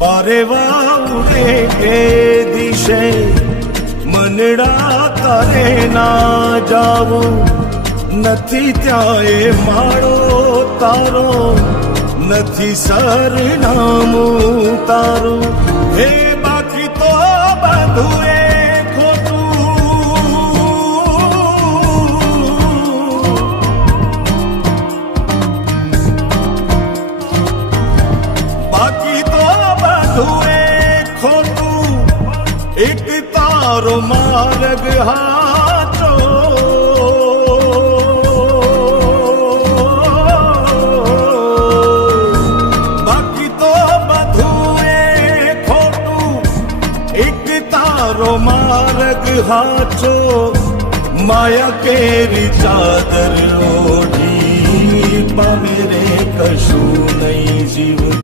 પારેવા ઉડે એ દિશે મનડા તારે ના જાવું નથી ત્યાં એ માળો તારો નથી સરનામું તારું હે બાકી તો બધું એ एक तारो मार्ग हाथो बाकी तो बधुए खोटू एक तारो मार्ग हाथो माया केरी चादर ओढ़ी पावे रे कशू नहीं जीव।